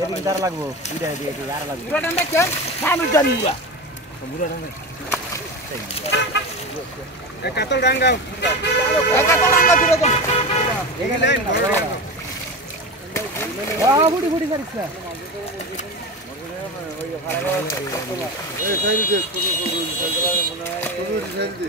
সেদিন যারা লাগবো দুইটা দিয়ে আর লাগবে পুরো ডান্ডা কেন সামনে জানি পুরা মুড়া ডাঙ্গা এই কাতল ডাঙ্গা পুরো তো এই লাইন বড় ডাঙ্গা বুড়ি বুড়ি করিস না এই সাইড দে কোনো সাইড দে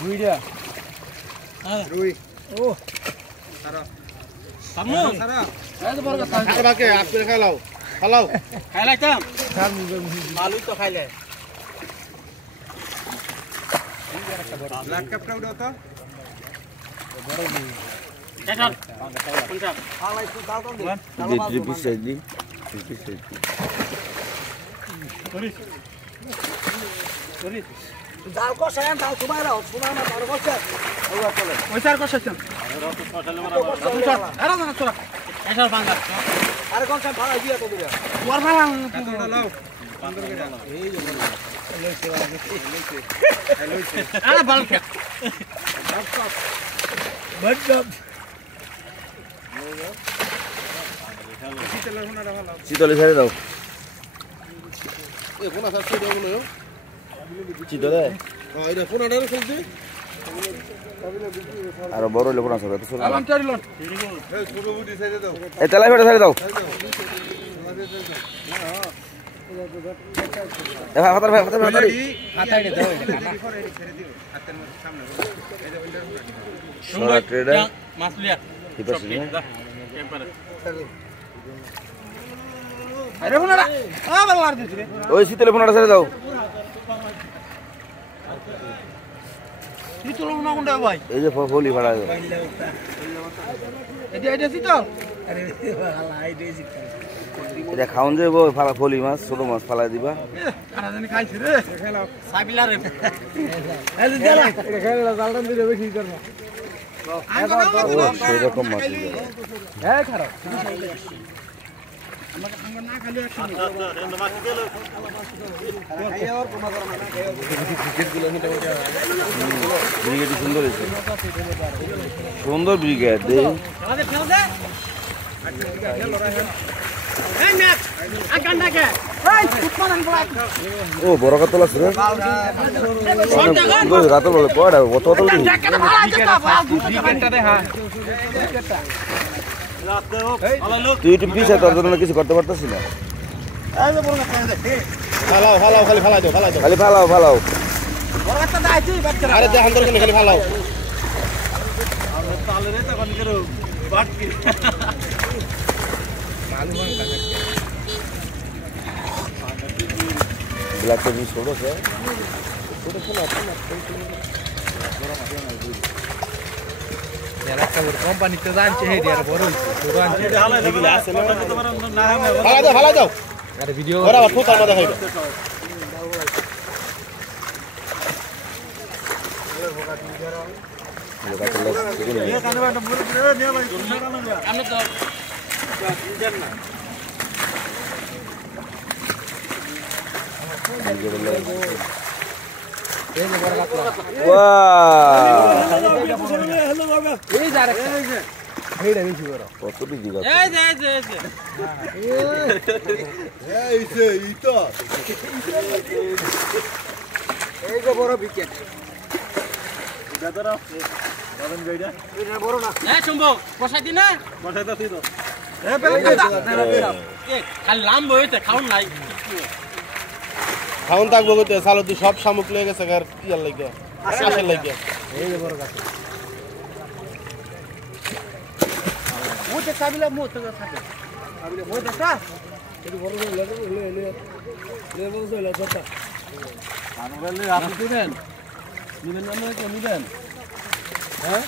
Ruida. Rui. Oh. Sara. Kamu. Sara. Itu baru kata. আর বাকে আপনি খালাও খালাও Kailai tam. Malu to kailai. Lakap kau dah tu? Cakap. Puncak. halai itu dal dong di pisah di pisah Sorry. dal kok sayang dal cuma lah cuma mah dal kok sih ayo boleh Oisar kau sesuatu. Ada mana tu? Esal pangkat. are kon sam phala dia to dia Luar malang. Lau. Ada balik. Betul. শীতলে ছেড়ে দাও এ কোনা সাথে দাও বলো শীতলে এটা কোনাটা খেলতে আর বড় লোক না সব তো শুনো Alam cari lon. এই ছোট বুটি ছেড়ে দাও এই তেলাই ফেটা ছেড়ে দাও এ হাতার হাতার হাতার Hatai dia tu. সোনা tedder Mas lihat. di sini Ada mana dah? Ah, baru ada tu. ওই শীতলে ফোনটা ছেড়ে দাও Itu long nak unda boy. এই যে ফলি ফাড়া Ada situ. এটা খাওন যাইব ফালা ফলি মাছ ছোট মাছ ফালা দিবা Ada ni খাইছে রে. Sabila রে. এই দিলা. এটা খেলা জালটান দিলে বেশি করব। ও সেরকম মাছ এই খারাপ। আমাকে আমরা না খালি একটু রেন্ড মাছ গেল। খাইয়া আর কোন করে না খাইয়া ক্রিকেট গুলো মোটামুটি ব্রিগেড সুন্দর হয়েছে সুন্দর ব্রিগেড দে আমাদের খেল দে এই ম্যাচ আগান্ডাকে এই উৎপাদন বলা ও বড় কাতল আছে রে কাতল বলে কয়টা কত কাতল দি ক্রিকেটটা দে হ্যাঁ ক্রিকেটটা তুই একটু পিছে তোর জন্য কিছু করতে পারতাছিস না এই যে বড় কথা দে ফালাও ফালাও খালি ফালাই দাও খালি ফালাও ফালাও বড় কথা দাইছি বাচ্চা আরে দে হান্দর কেন খালি ফালাও আমরা তালে রে তখন করো বাট কি মালুম কাছে ব্ল্যাক টেবিল ছোটো আছে কোম্পানিতে জানছে হে দিয়ার বড় ছোট আনছে ফালাই দাও আরে ভিডিও ওরা আবার ফুটার মধ্যে খাইবে আমি তো কত বিজি গাছ এই যে বড় উইকেট বড় না এই শুনবো বসাই দি না খালি লাম বইতে খাউন নাই খাউন থাকবো কইতে সালো তুই সব শামুক লয়ে গেছে আর কি আর লাগে আশা লাগে এই যে বড় গাছ মুতে সাবিলা মুতে থাকে সাবিলা মুতে সা এই বড় le vamos a la tota আনবেলে আপনি দেন নিবেন না কেন নিবেন হ্যাঁ